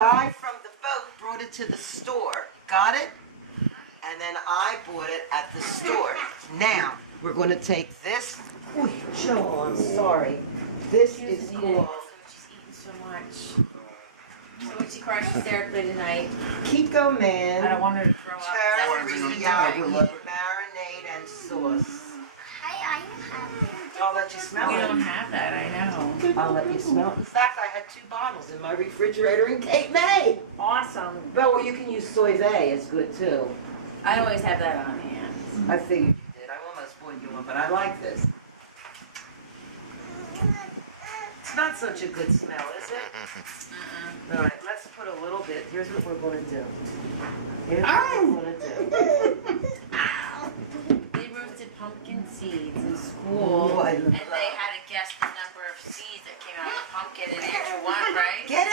guy from the boat brought it to the store. Got it? And then I bought it at the store. Now, we're going to take this. Oh, Joe, I'm sorry. This is called. She's eating so much. So when she cries hysterically tonight. Kiko Man. I don't want her to throw up. Teriyaki marinade and sauce. Hi, I have it. I'll let you smell We it. don't have that, I know. I'll let you smell it. In fact, I had 2 bottles in my refrigerator in Cape May. Awesome. But well, you can use soy vey. It's good too. I always have that on hand. I figured you did. I almost bought you one, but I like this. It's not such a good smell, is it? All right, let's put a little bit. Here's what we're going to do. Here's what we're going to do. They roasted pumpkin seeds in school. Oh, I And love they had to guess the number of seeds that came out of the pumpkin, and answer one, right? Get